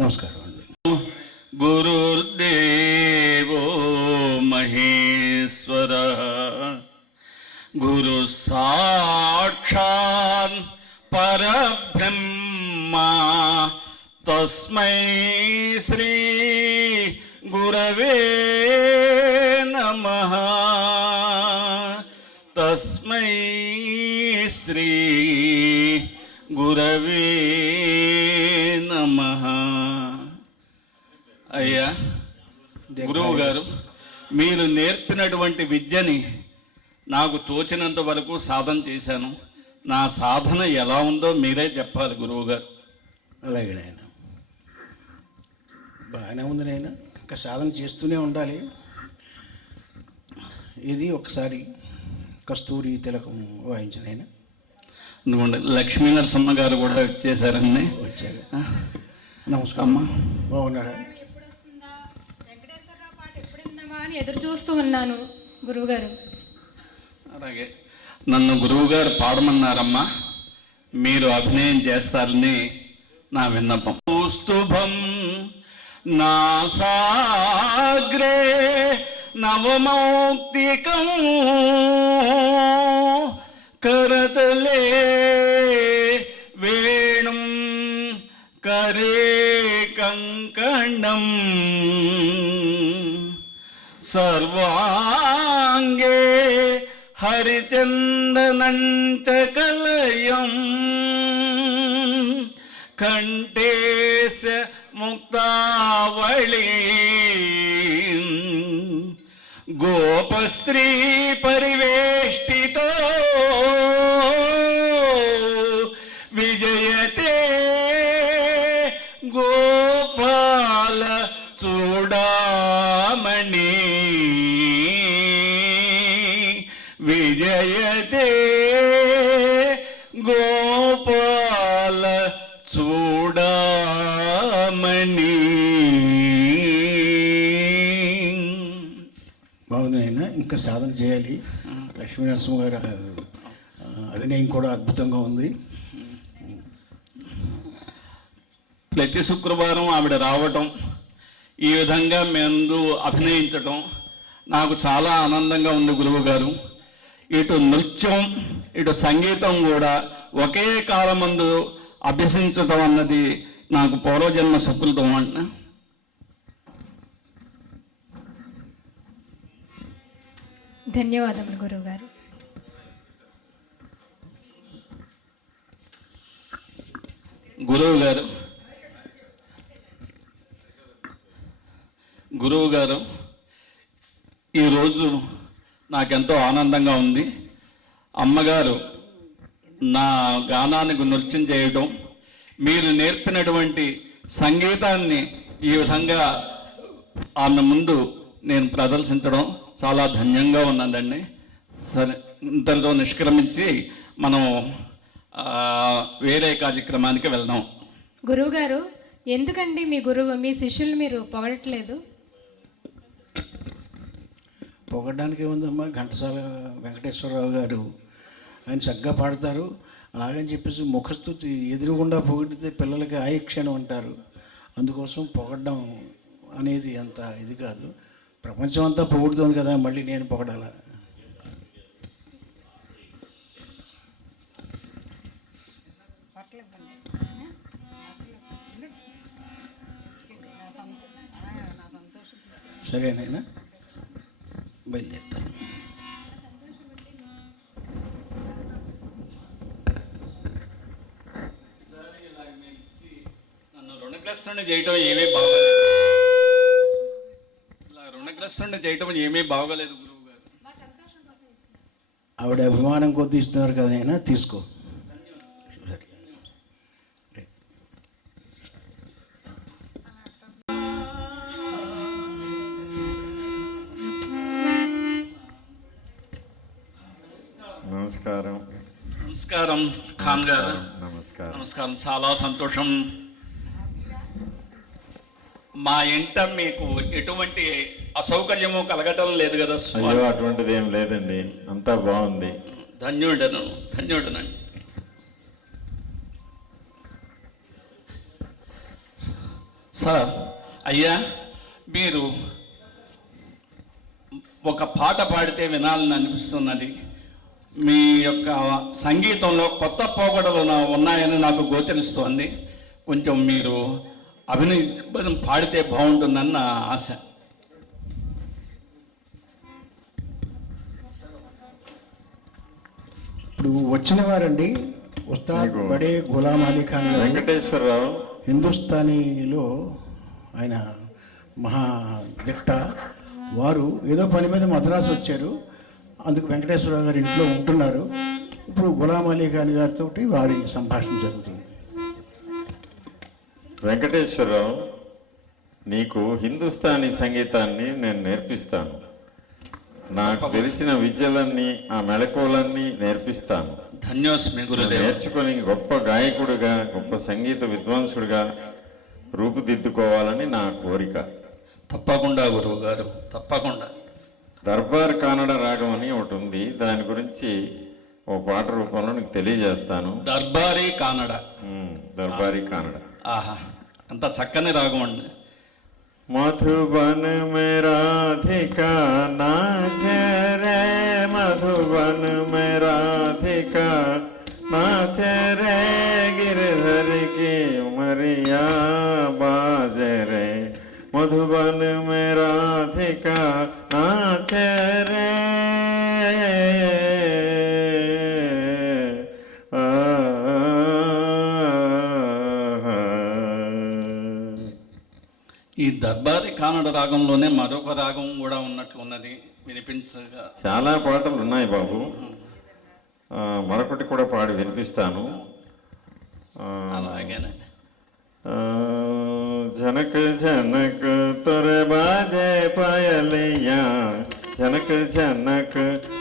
నమస్కారం అండి. గురుర్దేవో మహేశ్వర గురు సాక్షాత్ పరబ్రహ్మ తస్మై శ్రీ గురవే నమః. తస్మై శ్రీ గురవే నమః. అయ్యా గురువు గారు, మీరు నేర్పినటువంటి విద్యని నాకు తోచినంత వరకు సాధన చేశాను. నా సాధన ఎలా ఉందో మీరే చెప్పాలి గురువు గారు. అలాగే నాయన, బాగానే ఉంది నాయన, ఇంకా సాధన చేస్తూనే ఉండాలి. ఇది ఒకసారి కస్తూరి తిలకం వాయించిన ఆయన లక్ష్మీ నరసమ్మ గారు కూడా వచ్చేసారండి. వచ్చారు. నమస్కారం అమ్మా, బాగున్నారా? వెంకటేశ్వరరావు పాట ఎప్పుడు విందామా అని ఎదురు చూస్తూ ఉన్నాను గురువుగారు. అలాగే నన్ను గురువుగారు పాడమన్నారమ్మా, మీరు అభినయం చేస్తారని నా విన్నపం. కౌస్తుభం నాసాగ్రే నవమౌక్తికం కరతలే వేణుం కరే కంకణం సర్వాంగే హరిచందనంచ కలయం కంఠేశ ముక్తావళి గోపస్త్రీ పరివేష్టితో విజయతే గోపాల చూడామణి విజయతే గోపాల చూడామణి. బాగుంది నాయన, ఇంకా సాధన చేయాలి. లక్ష్మీ నరసింహ గారు అభినయం కూడా అద్భుతంగా ఉంది. ప్రతి శుక్రవారం ఆవిడ రావటం, ఈ విధంగా మేము అభినయించటం నాకు చాలా ఆనందంగా ఉంది గురువు గారు. ఇటు నృత్యం ఇటు సంగీతం కూడా ఒకే కాలమందు అభ్యసించటం అన్నది నాకు పూర్వజన్మ సుకృతం అన్న. ధన్యవాదములు గురువు గారు. గురువు గారు ఈరోజు నాకెంతో ఆనందంగా ఉంది. అమ్మగారు నా గానానికి నృత్యం చేయడం, మీరు నేర్పినటువంటి సంగీతాన్ని ఈ విధంగా ఆమె ముందు నేను ప్రదర్శించడం చాలా ధన్యంగా ఉన్నదండి. సరే, ఇంతలో నిష్క్రమించి మనం వేరే కార్యక్రమానికి వెళ్దాం. గురువుగారు, ఎందుకండి మీ శిష్యులు మీరు పొగడట్లేదు? పొగడానికి ఏముందమ్మా, ఘంటసాల వెంకటేశ్వరరావు గారు ఆయన చక్కగా పాడతారు. అలాగని చెప్పేసి ముఖస్థుతి ఎదురుగుండా పొగిడితే పిల్లలకి ఆయక్షణం అంటారు. అందుకోసం పొగడ్డం అనేది అంత ఇది కాదు. ప్రపంచం అంతా పొగుడుతుంది కదా, మళ్ళీ నేను పొగడాల? సరేనైనా బయలుదేరుతాను. నన్ను రుణగ్రస్తుని చేయటం ఏమీ బాగోలేదు. ఇలా రుణగ్రస్తుని చేయటం ఏమీ బాగోలేదు గురువు గారు. ఆవిడ అభిమానం కొద్ది ఇస్తున్నారు కదా అయినా తీసుకో. నమస్కారం. నమస్కారం ఖాన్ గారు. నమస్కారం. నమస్కారం. చాలా సంతోషం. మా ఇంట మీకు ఎటువంటి అసౌకర్యము కలగటం లేదు కదా? అయ్యో, అటువంటిది ఏం లేదండి, అంతా బాగుంది. ధన్యుడనండి. సార్, అయ్యా, మీరు ఒక పాట పాడితే వినాలని అనిపిస్తున్నది. మీ యొక్క సంగీతంలో కొత్త పోకడలు ఉన్నాయని నాకు గోచరిస్తోంది. కొంచెం మీరు అభినయం పాడితే బాగుంటుందని నా ఆశ. ఇప్పుడు వచ్చిన వారండి ఉస్తాద్ మీకు బడే గులాం అలీ ఖాన్ గారు, వెంకటేశ్వరరావు హిందుస్థానీలో ఆయన మహా దిట్ట. వారు ఏదో పని మీద మద్రాసు వచ్చారు, అందుకు వెంకటేశ్వరరావు గారు ఇంట్లో ఉంటున్నారు. ఇప్పుడు గులాం అలీ ఖాన్ గారితో వారి సంభాషణ జరుగుతుంది. వెంకటేశ్వరరావు, నీకు హిందుస్థానీ సంగీతాన్ని నేను నేర్పిస్తాను. నాకు తెలిసిన విద్యలన్నీ, ఆ మెళకువలన్నీ నేర్పిస్తాను. ధన్యోస్మి గురుదేవ్. నేర్చుకొని గొప్ప గాయకుడిగా, గొప్ప సంగీత విద్వాంసుడిగా రూపుదిద్దుకోవాలని నా కోరిక. తప్పకుండా గురువు గారు, తప్పకుండా. దర్బార్ కానడ రాగం అని ఒకటి ఉంది, దాని గురించి ఓ పాట రూపంలో నీకు తెలియజేస్తాను. దర్బారీ కానడ. దర్బారీ కానడ. ఆహా, అంత చక్కని రాగం అండి. मधुबन में राधिका नाचे रे, मधुबन में राधिका नाचे रे, गिरधर की उमरिया बाजे रे, मधुबन में राधिका नाचे रे, ఈ దర్బారీ కానడ రాగంలోనే మరొక రాగం కూడా ఉన్నట్లున్నది, వినిపించగా. చాలా పాటలు ఉన్నాయి బాబు, మరొకటి కూడా పాడి వినిపిస్తాను. అలాగేనండి. జనక జనక తొరె బాజే పాయలియా, జనక జనక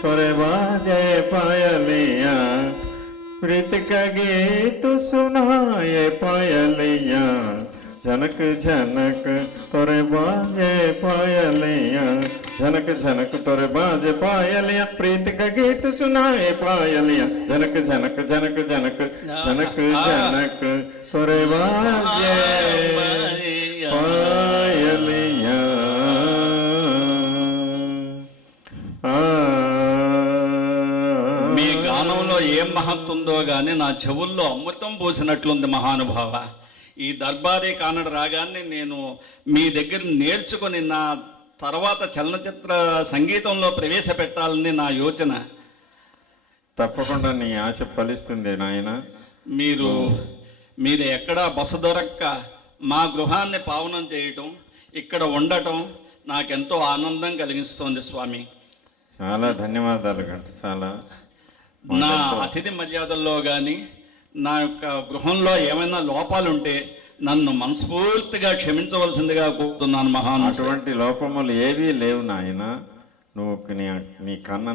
తొరె బాజే పాయలియా, प्रीत का गीत सुनाए पायलिया, झनक झनक तोरे बाजे पायलिया, झनक झनक तोरे बाजे पायलिया, प्रीत का गीत सुनाए पायलिया, झनक झनक झनक झनक झनक झनक तोरे बाजे पायलिया. మీ గానంలో ఏం మహత్తుందో గానీ నా చెవుల్లో అమృతం పోసినట్లుంది మహానుభావ. ఈ దర్బారీ కానడ రాగాన్ని నేను మీ దగ్గర నేర్చుకొని నా తర్వాత చలనచిత్ర సంగీతంలో ప్రవేశపెట్టాలని నా యోచన. తప్పకుండా నీ ఆశ ఫలిస్తుంది నాయన. మీరు ఎక్కడా బస దొరక్క మా గృహాన్ని పావనం చేయటం, ఇక్కడ ఉండటం నాకెంతో ఆనందం కలిగిస్తోంది స్వామి. చాలా ధన్యవాదాలు ఘంటసాల. నా అతిథి మర్యాదల్లో కానీ నా యొక్క గృహంలో ఏమైనా లోపాలుంటే నన్ను మనస్ఫూర్తిగా క్షమించవలసిందిగా కోరుతున్నాను మహాను. అటువంటి లోపములు ఏవీ లేవు నాయన. నువ్వు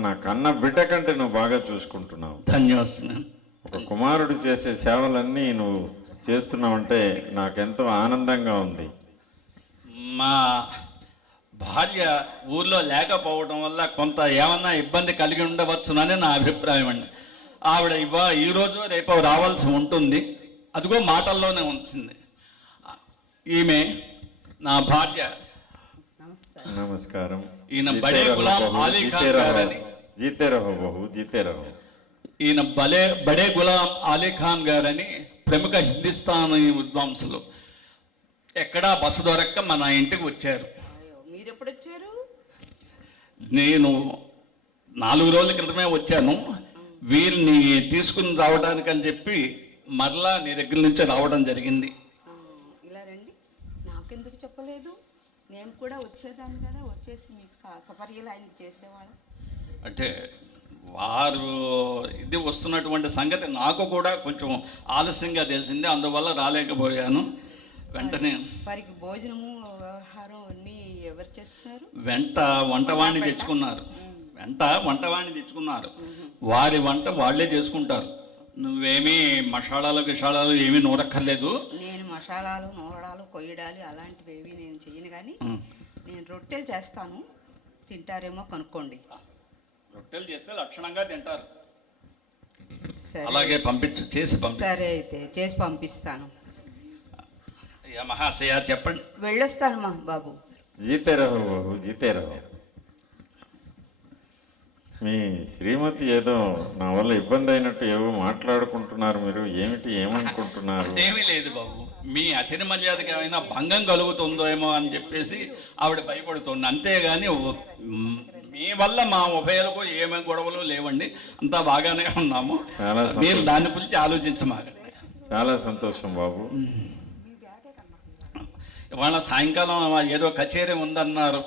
నా కన్న బిడ్డ కంటే నువ్వు బాగా చూసుకుంటున్నావు. ధన్యవాదాలు. ఒక కుమారుడు చేసే సేవలన్నీ నువ్వు చేస్తున్నావంటే నాకెంతో ఆనందంగా ఉంది. మా భార్య ఊర్లో లేకపోవడం వల్ల కొంత ఏమన్నా ఇబ్బంది కలిగి ఉండవచ్చునని నా అభిప్రాయం అండి. ఆవిడ ఈరోజు రేపు రావాల్సి ఉంటుంది, అదిగో మాటల్లోనే ఉంచింది. ఈమె నా భార్య. నమస్కారం. ఈయన బడే గులాం అలీ ఖాన్ గారని. జీతే రహో బహు, జీతే రహో. ఈయన బడే గులాం అలీ ఖాన్ గారని ప్రముఖ హిందుస్థానీ విద్వాంసులు. ఎక్కడా బస్సు దొరక్క మన ఇంటికి వచ్చారు. మీరు ఎప్పుడు వచ్చారు? నేను 4 రోజుల క్రితమే వచ్చాను. వీరిని తీసుకుని రావడానికి అని చెప్పి మరలా నీ దగ్గర నుంచి రావడం జరిగింది. ఇలా రండి, నాకెందుకు చెప్పలేదు? నేను కూడా వచ్చేదాన్ని కదా, వచ్చేసి మీకు సపర్యలు ఆయనకి చేసేవాళ్ళం. అంటే వారు ఇది వస్తున్నటువంటి సంగతి నాకు కూడా కొంచెం ఆలస్యంగా తెలిసింది, అందువల్ల రాలేకపోయాను. వెంటనే వారికి భోజనము వ్యవహారం అన్నీ ఎవరు చేస్తున్నారు? వంటవాణ్ణి తెచ్చుకున్నారు. వారి వంట వాళ్ళే చేసుకుంటారు. నువ్వేమీ మసాలాలు ఏమీ నూరక్కర్లేదు. నేను మసాలాలు నూరడాలు కొయ్యడాలు అలాంటివి ఏవి నేను చెయ్యను, కానీ నేను రొట్టెలు చేస్తాను, తింటారేమో కనుక్కోండి. రొట్టెలు చేస్తే లక్షణంగా తింటారు. సరే, అలాగే చేసి సరే అయితే చేసి పంపిస్తాను. అయ్యా మహాశయ చెప్పండి. వెళ్ళొస్తాను మా బాబు. జీతే రహో బాబు, జీతే రహో. మీ శ్రీమతి ఏదో నా వల్ల ఇబ్బంది అయినట్టు ఏవో మాట్లాడుకుంటున్నారు, మీరు ఏమిటి, ఏమనుకుంటున్నారు? ఏమీ లేదు బాబు, మీ అతిథి మర్యాదకి ఏమైనా భంగం కలుగుతుందో ఏమో అని చెప్పేసి ఆవిడ భయపడుతుంది, అంతేగాని మీ వల్ల మా ఉభయలకు ఏమేమి గొడవలు లేవండి, అంతా బాగానే ఉన్నాము. చాలా మీరు దాని గురించి ఆలోచించమాకండి. చాలా సంతోషం బాబు. ఇవాళ సాయంకాలం ఏదో కచేరీ ఉందన్నారు,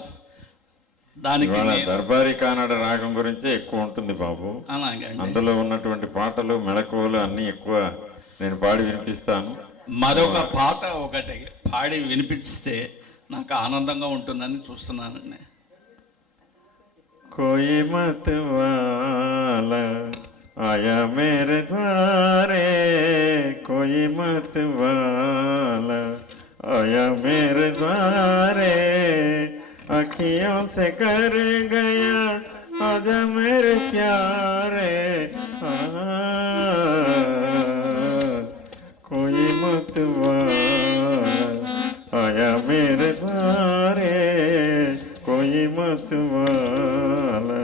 దానికి ఇవాళ దర్బారీ కానడ రాగం గురించే ఎక్కువ ఉంటుంది బాబు. అలాగే అందులో ఉన్నటువంటి పాటలు మెళకువలు అన్నీ ఎక్కువ నేను పాడి వినిపిస్తాను. మరొక పాట ఒకటి పాడి వినిపిస్తే నాకు ఆనందంగా ఉంటుందని చూస్తున్నానండి. కోయి మత్ వాలా ఆయా మేరే ద్వారే, కోయి మత్ వాలా आया मेरे द्वारे, अखियों से कर गया आजा मेरे प्यारे, कोई मत वाला आया मेरे द्वारे, कोई मत वाला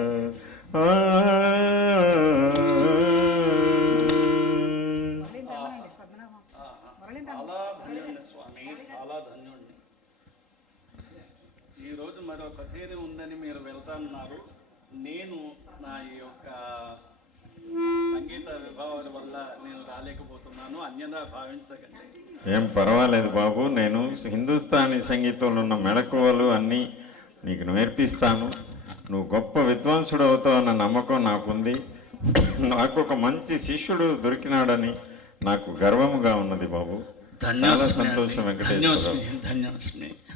చాలా ధన్యుడిని. ఈరోజు మరో కచేరీ ఉందని మీరు వెళ్తాన్నారు. నేను నా ఈ యొక్క సంగీత విభావాల వల్ల నేను రాలేకపోతున్నాను, అన్యదా భావించకండి. ఏం పర్వాలేదు బాబు, నేను హిందుస్థానీ సంగీతంలో ఉన్న మెళకువలు అన్నీ నీకు నేర్పిస్తాను. నువ్వు గొప్ప విద్వాంసుడు అవుతావు అన్న నమ్మకం నాకుంది. నాకు ఒక మంచి శిష్యుడు దొరికినాడని నాకు గర్వముగా ఉన్నది బాబు. చాలా సంతోషం వెంకటేశ్వర,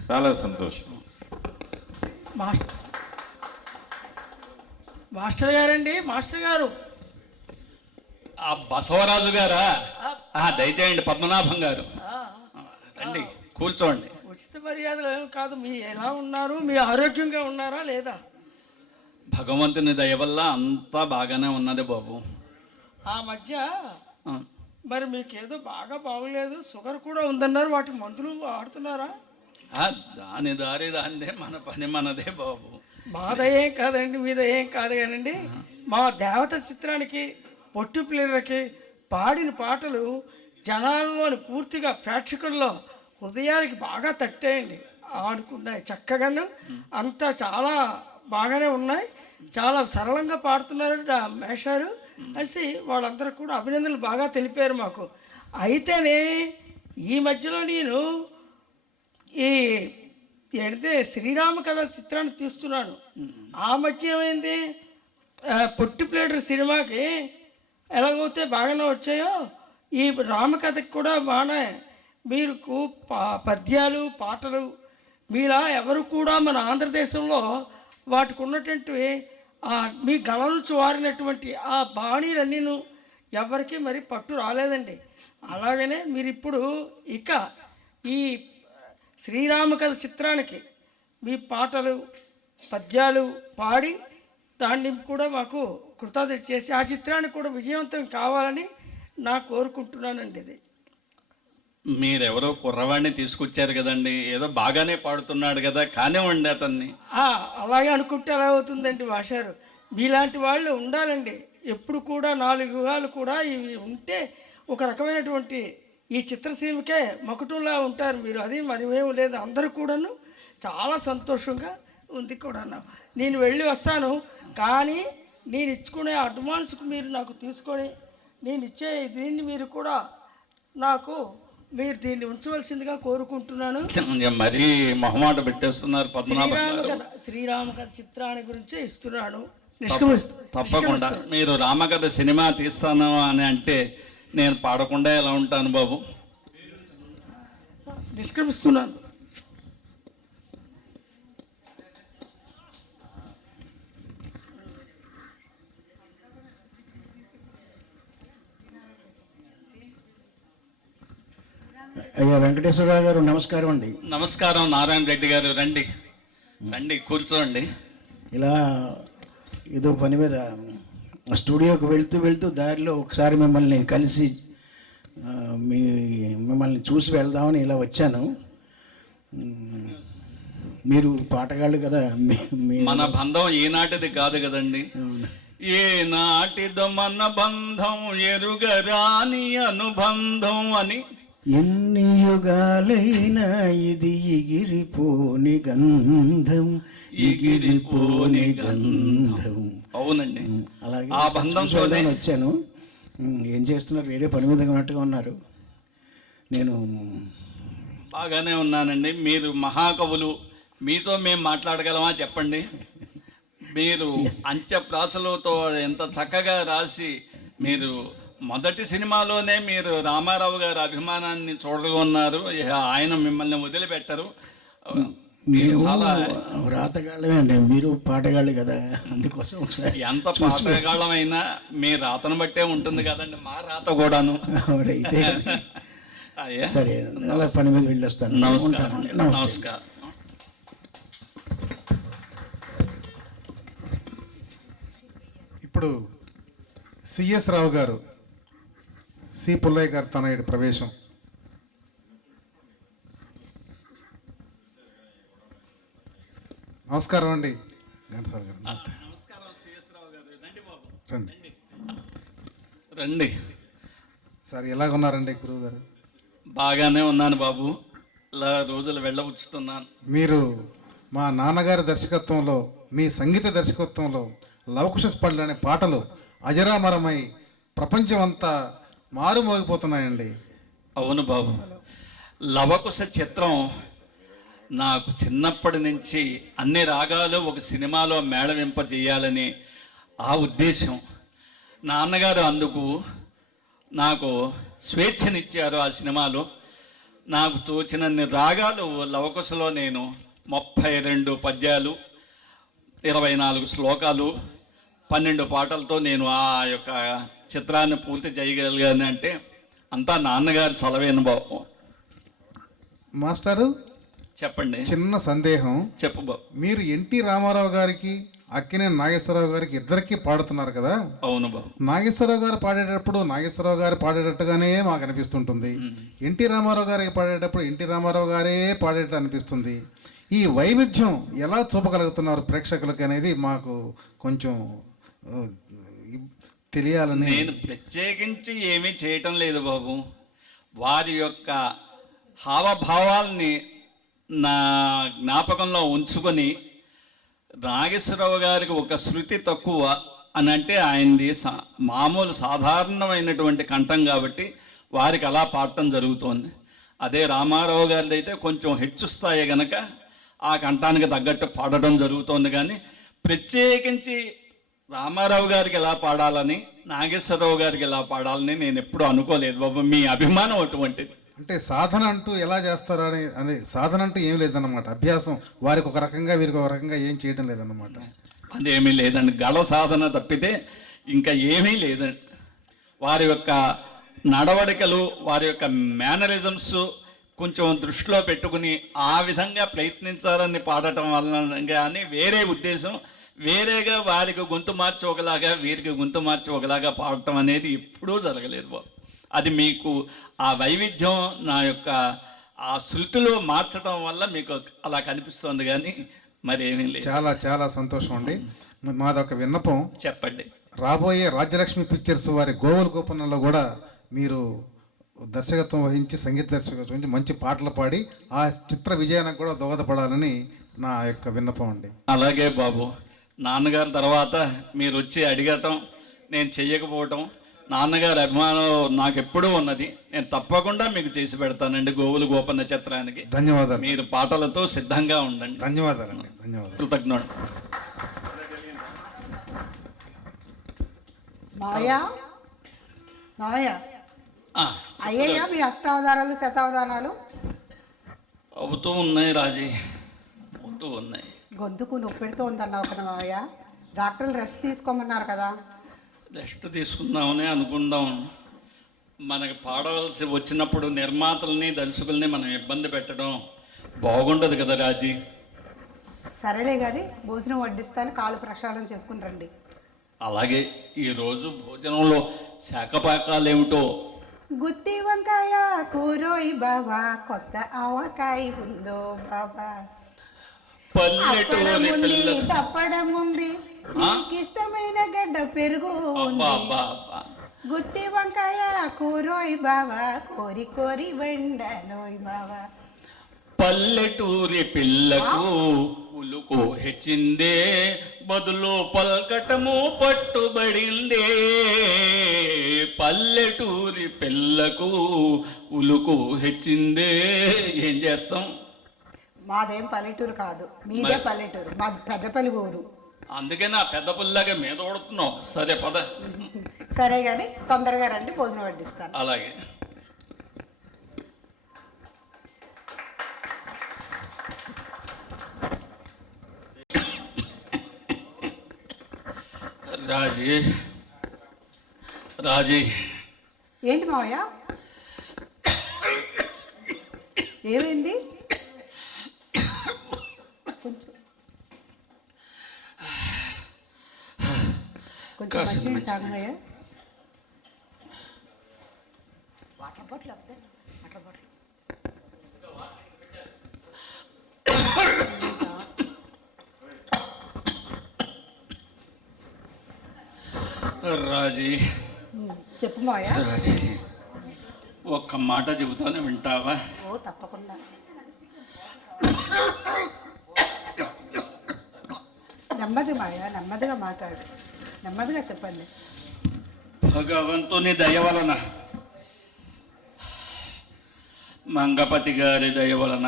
చాలా సంతోషం. మాస్టర్ గారండి, మాస్టర్ గారు. ఆ బసవరాజు గారా? దయచేయండి పద్మనాభం గారు, రండి కూర్చోండి. ఉచిత మర్యాదలు ఏమి కాదు, మీ ఎలా ఉన్నారు, మీ ఆరోగ్యంగా ఉన్నారా లేదా? భగవంతుని దయ వల్ల అంతా బాగానే ఉన్నది బాబు. ఆ మధ్య మరి మీకేదో బాగా బాగలేదు, షుగర్ కూడా ఉందన్నారు, వాటి మందులు వాడుతున్నారా? దాని దారి దానిదే, మన పని మనదే బాబు. మాదయేం కాదండి, మీద ఏం కాదు కానండి. మా దేవత చిత్రానికి పొట్టి పిల్లలకి పాడిన పాటలు జనాల్లోని పూర్తిగా ప్రేక్షకుల్లో హృదయానికి బాగా తట్టాయండి, ఆడుకున్నాయి చక్కగాను, అంతా చాలా బాగానే ఉన్నాయి, చాలా సరళంగా పాడుతున్నారంట మేషారు అనేసి వాళ్ళందరూ కూడా అభినందనలు బాగా తెలిపారు మాకు. అయితేనే ఈ మధ్యలో నేను ఈ ఏంటంటే శ్రీరామ కథ చిత్రాన్ని తీస్తున్నాను. ఆ మధ్య ఏమైంది, పొట్టి ప్లేటర్ సినిమాకి ఎలాగైతే బాగానే వచ్చాయో ఈ రామకథకి కూడా బాగానే మీరు పద్యాలు పాటలు మీలా ఎవరు కూడా మన ఆంధ్రదేశంలో వాటికి ఉన్నటువంటి మీ గల నుంచి వారినటువంటి ఆ బాణీలన్నీను ఎవరికి మరి పట్టు రాలేదండి. అలాగనే మీరు ఇప్పుడు ఇక ఈ శ్రీరామ కథ చిత్రానికి మీ పాటలు పద్యాలు పాడి దాన్ని కూడా మాకు కృతజ్ఞత చేసి ఆ చిత్రానికి కూడా విజయవంతం కావాలని నా కోరుకుంటున్నానండి. ఇది మీరెవరో కుర్రవాడిని తీసుకొచ్చారు కదండి, ఏదో బాగానే పాడుతున్నాడు కదా, కానివ్వండి అతన్ని. అలాగే అనుకుంటే అలా అవుతుందండి మాస్టారు. మీలాంటి వాళ్ళు ఉండాలండి ఎప్పుడు కూడా, 4 యుగాలు కూడా ఇవి ఉంటే ఒక రకమైనటువంటి ఈ చిత్రసీమకే మకుటంలా ఉంటారు మీరు. అది మరేమీ లేదు, అందరూ కూడాను చాలా సంతోషంగా ఉంది కూడా. నేను వెళ్ళి వస్తాను, కానీ నేను ఇచ్చుకునే అడ్వాన్స్కు మీరు నాకు తీసుకొని నేను ఇచ్చే దీన్ని మీరు కూడా నాకు మీరు దీన్ని ఉంచవలసిందిగా కోరుకుంటున్నాను. మరీ మొహమాట పెట్టేస్తున్నారు శ్రీరామ కథ చిత్రాన్ని గురించే ఇస్తున్నాను. తప్పకుండా మీరు రామకథ సినిమా తీస్తాను అని అంటే నేను పాడకుండా ఎలా ఉంటాను బాబు? నిష్క్రమిస్తున్నాను. అయ్యా వెంకటేశ్వరరావు గారు నమస్కారం అండి. నమస్కారం నారాయణ రెడ్డి గారు, రండి రండి కూర్చోండి. ఇలా ఏదో పని మీద స్టూడియోకి వెళ్తూ దారిలో ఒకసారి మిమ్మల్ని కలిసి మీ మిమ్మల్ని చూసి వెళ్దామని ఇలా వచ్చాను. మీరు పాటగాళ్ళు కదా, మన బంధం ఈనాటిది కాదు కదండి. ఏ నాటిదో మన బంధం ఎరుగరాని అనుబంధం అని. ఎన్ని యుగాలైనా ఇది ఎగిరిపోని గంధం, ఎగిరిపోని గంధం. అవునండి, అలాగే ఆ బంధం చూద్దామని వచ్చాను. ఏం చేస్తున్నారు? వేరే పని మీద ఉన్నట్టుగా ఉన్నారు. నేను బాగానే ఉన్నానండి. మీరు మహాకవులు, మీతో మేము మాట్లాడగలమా చెప్పండి? మీరు అంత్యప్రాసలతో ఎంత చక్కగా రాసి, మీరు మొదటి సినిమాలోనే మీరు రామారావు గారి అభిమానాన్ని చూడగొన్నారు. ఆయన మిమ్మల్ని వదిలిపెట్టరు. మీరు చాలా రాతగాళ్ళమే అండి, మీరు పాటగాళ్ళు కదా, అందుకోసం ఒకసారి ఎంత పాతకాలమైనా మీ రాతను బట్టే ఉంటుంది కదండి, మా రాత కూడాను. రైటే. అయ్యా, సరే, అలా పని మీద వెళ్ళొస్తాను. నమస్కారం. ఉంటాను. నమస్కారం. ఇప్పుడు సిఎస్ రావు గారు, సి పుల్లయ్య గారు తనయుడి ప్రవేశం. నమస్కారం అండి ఘంటసాల గారు. నమస్తే. రండి రండి. సార్, ఎలాగున్నారండి గురువు గారు? బాగానే ఉన్నాను బాబు, ఇలా రోజులు వెళ్ళబుచ్చుతున్నాను. మీరు మా నాన్నగారి దర్శకత్వంలో, మీ సంగీత దర్శకత్వంలో లవకుశ స్పళ్ళు అనే పాటలు అజరామరమై ప్రపంచం అంతా మారుమోగిపోతున్నాయండి. అవును బాబు, లవకుశ చిత్రం నాకు చిన్నప్పటి నుంచి అన్ని రాగాలు ఒక సినిమాలో మేళవింపజేయాలని ఆ ఉద్దేశం. నాన్నగారు అందుకు నాకు స్వేచ్ఛనిచ్చారు. ఆ సినిమాలో నాకు తోచినన్ని రాగాలు లవకుశలో నేను 32 పద్యాలు, 24 శ్లోకాలు, 12 పాటలతో నేను ఆ యొక్క చిత్రాన్ని పూర్తి చేయగలిగాను. అంటే అంతా నాన్నగారు చలవేను బాబు. మాస్టారు, చెప్పండి. చిన్న సందేహం. చెప్పు బాబు. మీరు ఎన్టీ రామారావు గారికి, అక్కినేని నాగేశ్వరరావు గారికి ఇద్దరికీ పాడుతున్నారు కదా. అవును బాబు. నాగేశ్వరరావు గారు పాడేటప్పుడు నాగేశ్వరరావు గారు పాడేటట్టుగానే మాకు అనిపిస్తుంటుంది. ఎన్టీ రామారావు గారికి పాడేటప్పుడు ఎన్టీ రామారావు గారే పాడేటట్టు అనిపిస్తుంది. ఈ వైవిధ్యం ఎలా చూపగలుగుతున్నారు ప్రేక్షకులకి అనేది మాకు కొంచెం తెలియాలని. నేను ప్రత్యేకించి ఏమీ చేయటం లేదు బాబు. వారి యొక్క హావభావాల్ని నా జ్ఞాపకంలో ఉంచుకొని, నాగేశ్వరరావు గారికి ఒక శృతి తక్కువ అని అంటే ఆయనది మామూలు సాధారణమైనటువంటి కంఠం కాబట్టి వారికి అలా పాడటం జరుగుతోంది. అదే రామారావు గారిది అయితే కొంచెం హెచ్చు స్థాయి గనక ఆ కంఠానికి తగ్గట్టు పాడటం జరుగుతోంది. కానీ ప్రత్యేకించి రామారావు గారికి ఎలా పాడాలని, నాగేశ్వరరావు గారికి ఎలా పాడాలని నేను ఎప్పుడూ అనుకోలేదు బాబు. మీ అభిమానం అటువంటిది. అంటే సాధన అంటూ ఎలా చేస్తారో అనే సాధన అంటూ ఏం లేదన్నమాట. అభ్యాసం వారికి ఒక రకంగా, వీరికి ఒక రకంగా ఏం చేయడం లేదన్నమాట. అదేమీ లేదండి, గళ సాధన తప్పితే ఇంకా ఏమీ లేదండి. వారి యొక్క నడవడికలు, వారి యొక్క మేనరిజమ్స్ కొంచెం దృష్టిలో పెట్టుకుని ఆ విధంగా ప్రయత్నించాలని పాడటం వలన కానీ వేరే ఉద్దేశం, వేరేగా వారికి గొంతు మార్చి ఒకలాగా, వీరికి గొంతు మార్చి ఒకలాగా పాడటం అనేది ఎప్పుడూ జరగలేదు బాబు. అది మీకు ఆ వైవిధ్యం నా యొక్క ఆ శృతిలో మార్చడం వల్ల మీకు అలా కనిపిస్తుంది, కానీ మరేమీ లేదు. చాలా చాలా సంతోషం అండి. మాదొక విన్నపం. చెప్పండి. రాబోయే రాజ్యలక్ష్మి పిక్చర్స్ వారి గోవుల గోపనంలో కూడా మీరు దర్శకత్వం వహించి, సంగీత దర్శకత్వం వహించి మంచి పాటలు పాడి ఆ చిత్ర విజయానికి కూడా దోహదపడాలని నా యొక్క విన్నపం అండి. అలాగే బాబు. నాన్నగారి తర్వాత మీరు వచ్చి అడిగటం, నేను చెయ్యకపోవటం, నాన్నగారి అభిమానం నాకు ఎప్పుడూ ఉన్నది. నేను తప్పకుండా మీకు చేసి పెడతానండి గోవులు గోపన్న చిత్రానికి. ధన్యవాదాలు. మీరు పాటలతో సిద్ధంగా ఉండండి. ధన్యవాదాలండి. ధన్యవాదాలు. కృతజ్ఞుడు. మాయా మాయా అయ్యయ్యా మీ అష్టావధానాలు శతావధానాలు అవుతూ ఉన్నాయి రాజీ, అవుతూ ఉన్నాయి. గొంతుకు నొప్పి పెడుతూ ఉందన్నావు కదా మావయ్య. డాక్టర్లు రెస్ట్ తీసుకోమన్నారు కదా. రెస్ట్ తీసుకుందామని అనుకుందాం. మనకి పాడవలసి వచ్చినప్పుడు నిర్మాతల్ని, దర్శకుల్ని మనం ఇబ్బంది పెట్టడం బాగుండదు కదా రాజీ. సరేలే కానీ భోజనం వడ్డిస్తాను, కాళ్ళు ప్రక్షాళన చేసుకుని రండి. అలాగే ఈరోజు భోజనంలో శాఖపాకాలు ఏమిటో గుత్తి వంకాయ కూరోయ్ బావా, కొత్త ఆవకాయ ఉందో బావా. పల్లెటూరి పిల్ల తప్పడం ఉంది, నీకు ఇష్టమైన గడ్డ పెరుగు అబ్బా ఉంది. అబ్బా అబ్బా. గుత్తి వంకాయ కూరోయ్ బావా, కోరి కోరి వండనోయ్ బావా. పల్లెటూరి పిల్లకు ఉలుకు హెచ్చిందే, బదులు పల్కటము పట్టుబడిందే. పల్లెటూరి పిల్లకు ఉలుకు హెచ్చిందే. ఏం చేస్తాం? మాదేం పల్లెటూరు కాదు, మీదే పల్లెటూరు, మాది పెద్దపల్లి ఊరు. అందుకే నా పెద్ద పుల్లగా మీద ఓడుతున్నావు. సరే పద. సరే కానీ తొందరగా రండి, భోజనం వడ్డిస్తాను. అలాగే. రాజీ రాజీ ఏంటి మావయ్య, ఏమైంది? కొంచెం కొంచెం కాస్త మంచిగా మంచిగా. తాగమయ్యా. వాటర్ బాటిల్ వద్దా? వాటర్ బాటిల్ రాజీ చెప్పు మావయ్య. రాజీ ఒక్క మాట చెబుతాను, వింటావా? ఓ తప్పకుండా. నెమ్మది మావయ్య, నెమ్మదిగా మాట్లాడు, నెమ్మదిగా చెప్పండి. భగవంతుని దయ వలన, మంగపతి గారి దయ వలన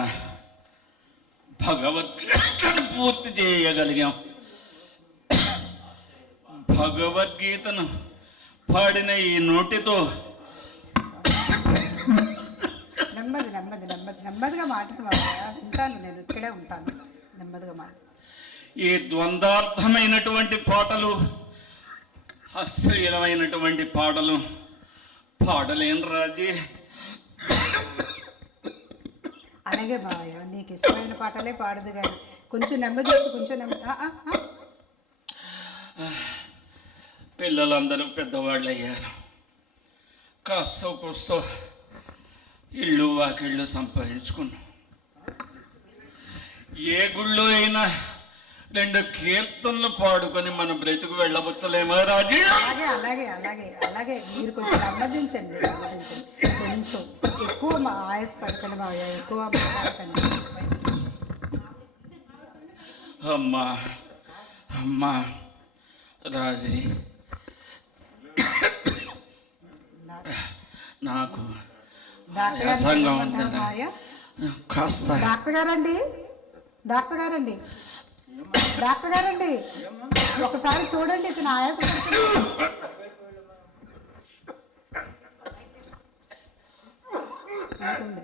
భగవద్గీతను పూర్తి చేయగలిగాం. భగవద్గీతను పాడిన ఈ నోటితో నెమ్మది నెమ్మది నెమ్మది నెమ్మదిగా మాట్లాడు మావయ్య, ఉంటాను, నేను ఇక్కడే ఉంటాను, నెమ్మదిగా మాట్లాడు. ఈ ద్వంద్వార్థమైనటువంటి పాటలు, అశ్లీలమైనటువంటి పాటలు పాడలేను రాజీ. అలాగే మావయ్య, నీకు ఇష్టమైన పాటలే పాడదు కానీ కొంచెం నెమ్మది, కొంచెం నెమ్మది. పిల్లలందరూ పెద్దవాళ్ళు అయ్యారు. కాస్త కూస్తో ఇళ్ళు వాకిళ్ళు సంపాదించుకున్నాం. ఏ గుళ్ళో అయినా 2 కీర్తనలు పాడుకొని మన బ్రతుకు వెళ్ళవచ్చలేమో రాజీ. అలాగే అలాగే అలాగే అలాగే మీరు కొంచెం నెమ్మదించండి, నెమ్మదించండి. కొంచెం ఎక్కువ ఆయాస పడకండి మావయ్య, ఎక్కువ మాట్లాడకండి. అమ్మా అమ్మా రాజీ, నాకు డాక్టర్ గారిని ఆయాసంగా పిలవమంటారా ఉంది. మావయ్య? కాస్త డాక్టర్ గారండి, డాక్టర్ గారండి, డాక్టర్ గారండి, ఒకసారి చూడండి, ఇతను ఆయాస పడుతున్నాడు. ఉంటుంది.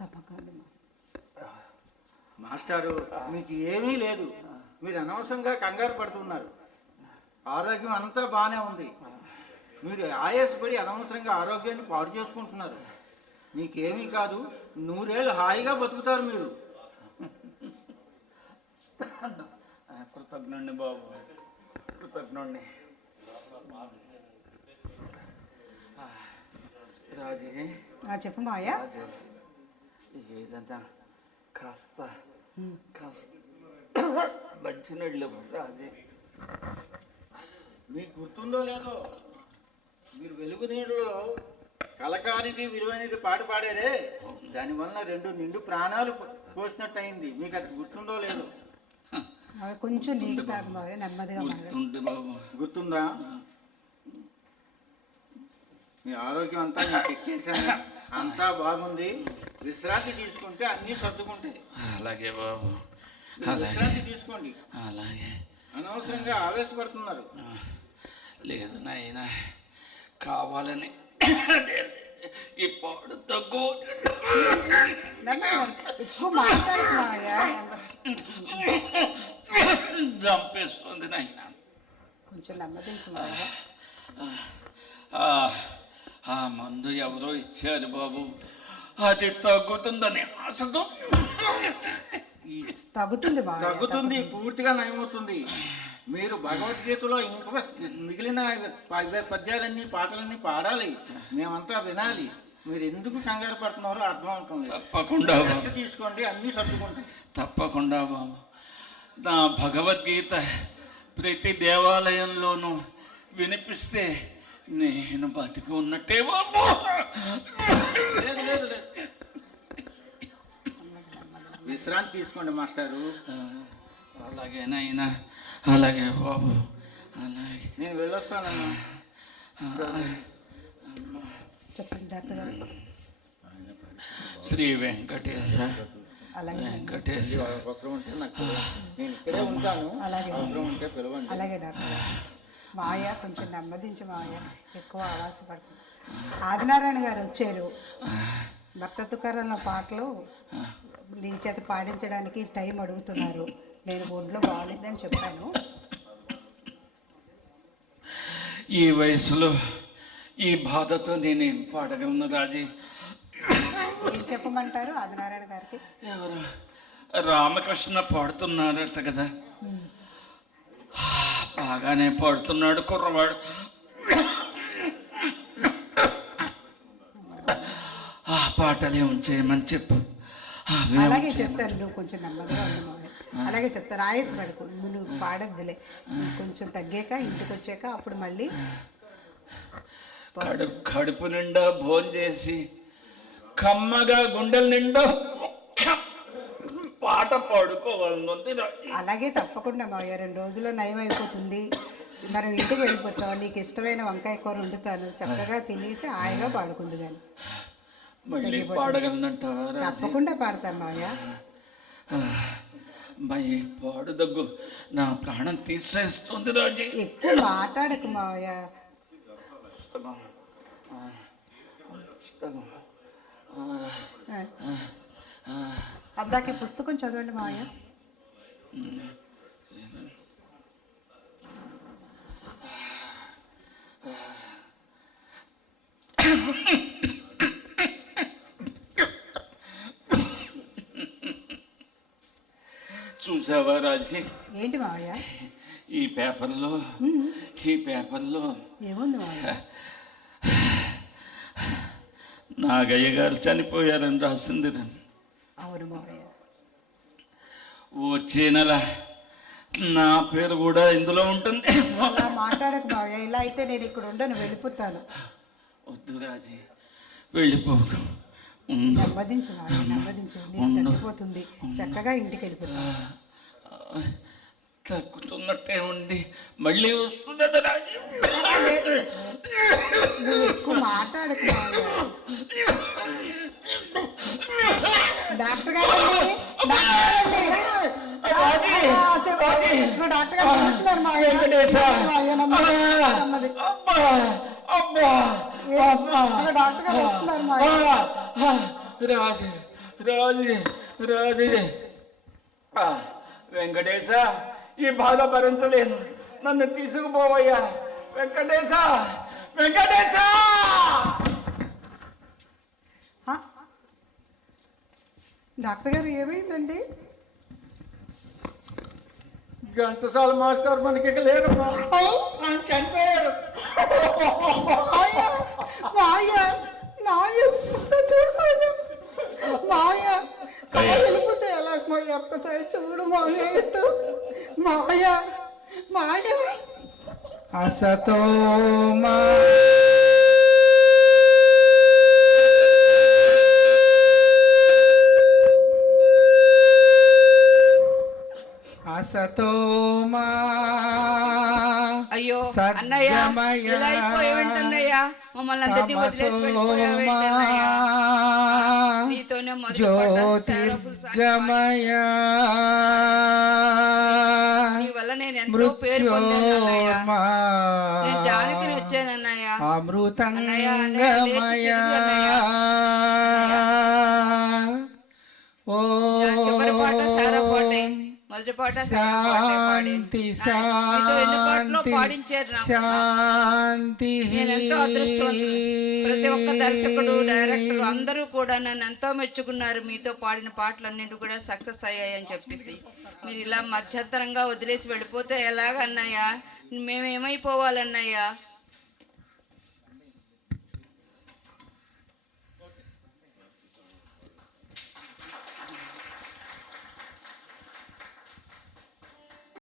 చెప్పకండి మా. మాస్టారు, మీకు ఏమీ లేదు, మీరు అనవసరంగా కంగారు పడుతున్నారు. ఆరోగ్యం అంతా బాగానే ఉంది, మీరు ఆయాసపడి అనవసరంగా ఆరోగ్యాన్ని పాడు చేసుకుంటున్నారు. మీకేమీ కాదు, 100 ఏళ్ళు హాయిగా బతుకుతారు మీరు. కృతజ్ఞుణ్ణి బాబు, కృతజ్ఞుణ్ణి. రాజీ చెప్పు మావయ్య. ఏదన్నా కాస్త కాస్త మంచినీళ్ళు రాజీ. మీకు గుర్తుందో లేదో, మీరు వెలుగు నీళ్ళలో కలకానిది విలువైనది పాట పాడారే, దానివల్ల 2 నిండు ప్రాణాలు పోసినట్టు అయింది. మీకు అది గుర్తుందో లేదో? కొంచెం నీళ్ళు తాగు మావయ్య, నెమ్మదిగా మాట్లాడు. గుర్తుంటే బాబు. గుర్తుందా? మీ ఆరోగ్యం అంతా నేను చెక్ చేశాను, అంతా బాగుంది. విశ్రాంతి తీసుకుంటే అన్నీ సర్దుకుంటాయి. అలాగే బాబు, మీరు అలాగే విశ్రాంతి తీసుకోండి. అలాగే. అనవసరంగా ఆవేశపడుతున్నారు. లేదు నాయన, కావాలని ఈ పాడు తగ్గు ఎక్కువ మాట్లాడు మావయ్య, చంపేస్తుంది నాయన. కొంచెం నెమ్మదించు మావయ్య. ఆ మందు ఎవరో ఇచ్చారు బాబు, అది తగ్గుతుందని ఆశతో. తగ్గుతుంది మావయ్య, తగ్గుతుంది, పూర్తిగా నయమవుతుంది. మీరు భగవద్గీతలో ఇంకా మిగిలిన పద్యాలన్నీ పాటలన్నీ పాడాలి, మేమంతా వినాలి. మీరు ఎందుకు కంగారు పడుతున్నారో అర్థం అవుతుంది. తప్పకుండా రెస్ట్ తీసుకోండి, అన్నీ సర్దుకుంటాయి. తప్పకుండా బాబు. నా భగవద్గీత ప్రతి దేవాలయంలోనూ వినిపిస్తే నేను బతికి ఉన్నట్టే బాబు. లేదు లేదు లేదు, విశ్రాంతి తీసుకోండి మాస్టారు. అలాగేనైనా, అలాగే బాబు, అలాగే. నేను వెళ్ళొస్తానమ్మా. చెప్పండి డాక్టర్ గారు. శ్రీ వెంకటేశ అలాగే వెంకటేశ. అవసరం ఉంటే నాకు నేను ఇక్కడే ఉంటాను. అలాగే అవసరం ఉంటే పిలవండి. అలాగే డాక్టర్ గారు. మాయ కొంచెం నెమ్మదించి మాయ, ఎక్కువ ఆవాసపడుతుంది. ఆదినారాయణ గారు వచ్చారు. భక్త తుకారంలో పాటలు నీ చేత పాడించడానికి టైం అడుగుతున్నారు. నేను ఒంట్లో బాగాలేదని చెప్పాను. ఈ వయసులో ఈ బాధతో నేనేం పాడగలను రాజీ? ఏం చెప్పమంటారు ఆదినారాయణ గారికి? ఎవరు? రామకృష్ణ పాడుతున్నాడట కదా, బాగానే పాడుతున్నాడు కుర్రవాడు. ఆ పాటలే ఉంచేయమని చెప్పు. అలాగే చెప్తారు. నువ్వు కొంచెం నెమ్మదిగా ఉన్నావు. అలాగే చెప్తారు. ఆయాస పడకు, నువ్వు పాడద్దులే. కొంచెం తగ్గాక ఇంటికి వచ్చాక అప్పుడు మళ్ళీ కడుపు నిండా భోజనం చేసి కమ్మగా గుండెల నిండా పాట పాడుకోవాలి. అలాగే తప్పకుండా మావయ్య 2 రోజుల్లో నయం అయిపోతుంది. మనం ఇంటికి వెళ్ళిపోతాం. నీకు ఇష్టమైన వంకాయ కూర వండుతాను. చక్కగా తినేసి హాయిగా పాడుకుంది. కానీ మళ్ళీ పాడగలనంటావా? తప్పకుండా పాడతాను మావయ్య. మరి పాడు దగ్గు నా ప్రాణం తీసేస్తుంది రాజీ. ఎక్కువ మాట్లాడకు మావయ్య. అందాక పుస్తకం చదవండి మావయ్య. చూసావా రాజీ, ఏంటి మావయ్య? ఈ పేపర్లో ఏముంది మావయ్య? నాగయ్య గారు చనిపోయారని రాసింది. అవును మావయ్య. వచ్చే నెల నా పేరు కూడా ఇందులో ఉంటుంది. అలా మాట్లాడకు మావయ్య. ఇలా అయితే నేను ఇక్కడ ఉండను, వెళ్ళిపోతాను. వద్దు రాజీ, వెళ్ళిపోకు. నెమ్మదించు మావయ్య, నెమ్మదించు. నీకు తగ్గిపోతుంది. చక్కగా ఇంటికి వెళ్ళిపోతాను. తగ్గుతున్నట్టే ఉండి మళ్ళీ వస్తుంది రాజీ. నువ్వు ఎక్కువ మాట్లాడకు మావయ్య. డాక్టర్ గారు డాక్టర్ గారు చూస్తున్నారు మావయ్య. డాక్టర్ గారు వస్తున్నారు మావయ్య. రాజీ రాజీ రాజీ. వెంకటేశ, ఈ బాధ భరించలేను, నన్ను తీసుకుపోవయ్యా. వెంకటేశ, వెంకటేశ. డాక్టర్ గారు ఏమైందండి? ఘంటసాల మాస్టర్ మనకి ఇక లేరు, చనిపోయారు. వెళ్ళిపోతే ఎలా మాయ? ఒక్కసారి చూడు మాయ. మాయ మాయ. అసతో అయ్యో అన్నయ్య, ఇలా అయిపోయావేంటన్నయ్యా? మమ్మల్ని అందరినీ వదిలేసి వెళ్ళిపోయావేంటన్నయ్యా? నీతోనే నీ వల్ల నేను ఎంతో పేరు పొందానన్నయ్య. నేను జానకిని వచ్చానన్నయ్య. చివరి పాట సారా పాటే, మొదటి పాట పాడించారు. నేనెంతో అదృష్టవంతుడు. ప్రతి ఒక్క దర్శకుడు, డైరెక్టర్ అందరూ కూడా నన్ను ఎంతో మెచ్చుకున్నారు. మీతో పాడిన పాటలన్నింటి కూడా సక్సెస్ అయ్యాయని చెప్పేసి. మీరు ఇలా మధ్యంతరంగా వదిలేసి వెళ్ళిపోతే ఎలాగన్నయ్యా? మేమేమైపోవాలన్నయ్యా?